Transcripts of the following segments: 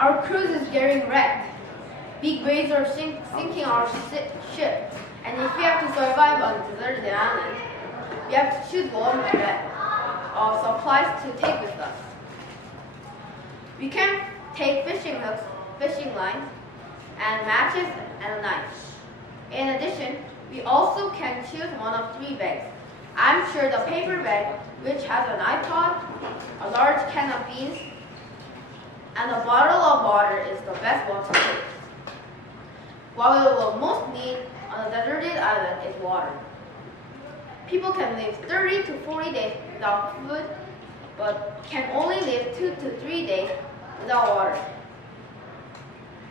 Our cruise is getting wrecked. Big waves are sinking our ship, and if we have to survive on a deserted island, we have to choose one of supplies to take with us. We can take fishing hooks, fishing lines, and matches and a knife. In addition, we also can choose one of 3 bags. I'm sure the paper bag, which has an iPod, a large can of beans, and a bottle of water is the best one to take. What we will most need on a deserted island is water. People can live 30 to 40 days without food, but can only live 2 to 3 days without water.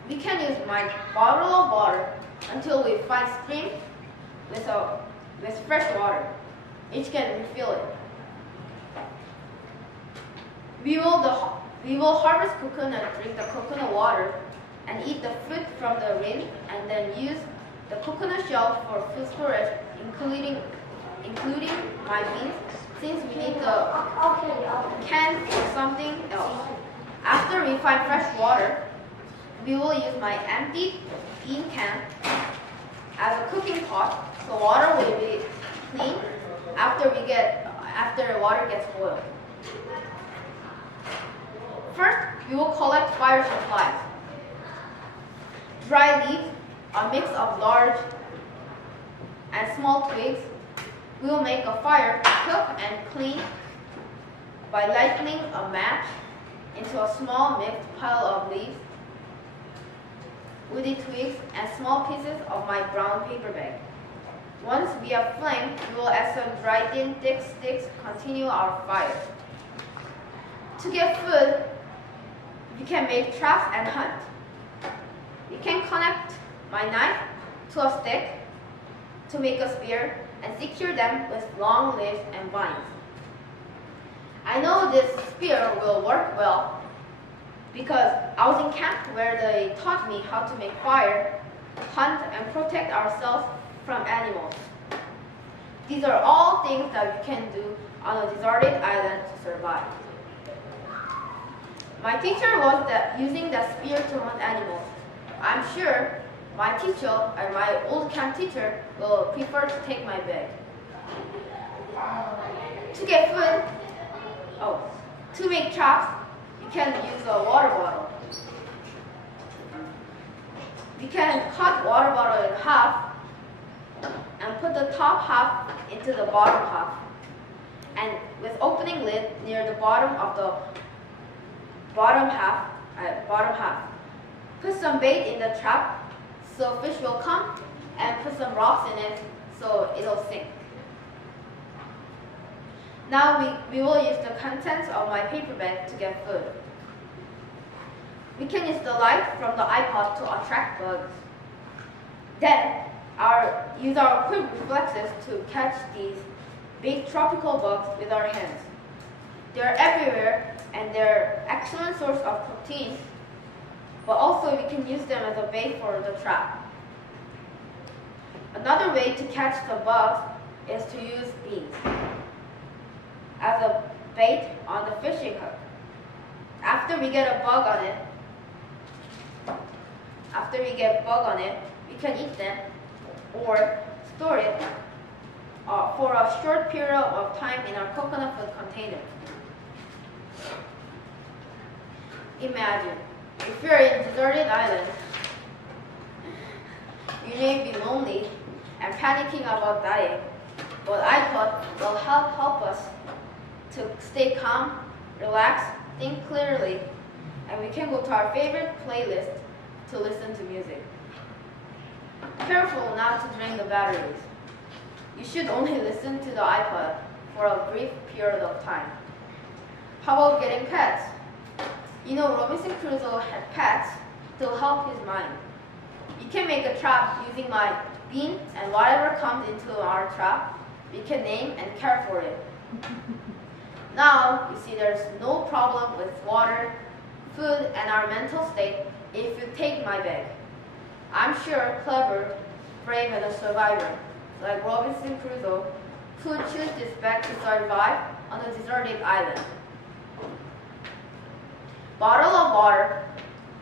We can use my bottle of water until we find streams with fresh water. Each can refill it. We will harvest coconut, drink the coconut water, and eat the fruit from the wind, and then use the coconut shell for food storage, including my beans, since we need the can for something else. After we find fresh water, we will use my empty bean can as a cooking pot, so water will be clean after the water gets boiled. First, we will collect fire supplies. Dry leaves, a mix of large and small twigs. We will make a fire to cook and clean by lighting a match into a small mixed pile of leaves, woody twigs, and small pieces of my brown paper bag. Once we have flame, we will add some dried in thick sticks to continue our fire. To get food, we can make traps and hunt. We can connect my knife to a stick to make a spear and secure them with long leaves and vines. I know this spear will work well because I was in camp where they taught me how to make fire, hunt, and protect ourselves from animals. These are all things that we can do on a deserted island to survive. My teacher was using the spear to hunt animals. I'm sure my teacher and my old camp teacher will prefer to take my bag. To get food, to make traps, you can use a water bottle. We can cut water bottle in half and put the top half into the bottom half, and with opening lid near the bottom of the bottom half. Put some bait in the trap so fish will come, and put some rocks in it so it'll sink. Now we will use the contents of my paper bag to get food. We can use the light from the iPod to attract bugs. Then use our quick reflexes to catch these big tropical bugs with our hands. They're everywhere and they're excellent source of protein, but also we can use them as a bait for the trap. Another way to catch the bugs is to use beans as a bait on the fishing hook. After we get bug on it, we can eat them or store it for a short period of time in our coconut food container. Imagine, if you're in a deserted island, you may be lonely and panicking about dying, but iPod will help us to stay calm, relax, think clearly, and we can go to our favorite playlist to listen to music. Careful not to drain the batteries. You should only listen to the iPod for a brief period of time. How about getting pets? You know, Robinson Crusoe had pets to help his mind. You can make a trap using my bean, and whatever comes into our trap, we can name and care for it. Now, you see there's no problem with water, food, and our mental state if you take my bag. I'm sure clever, brave, and a survivor, like Robinson Crusoe, could choose this bag to survive on a deserted island. Bottle of water,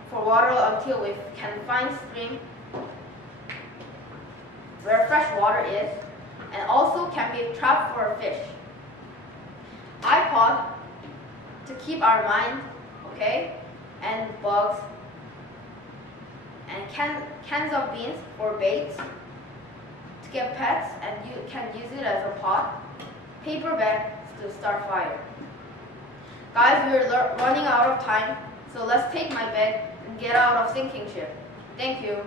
for water until we can find stream where fresh water is, and also can be a trap for a fish. iPod to keep our mind okay, and bugs, and cans of beans for baits to get pets, and you can use it as a pot. Paper bags to start fire. Guys, we're running out of time, so let's take my bag and get out of sinking ship. Thank you.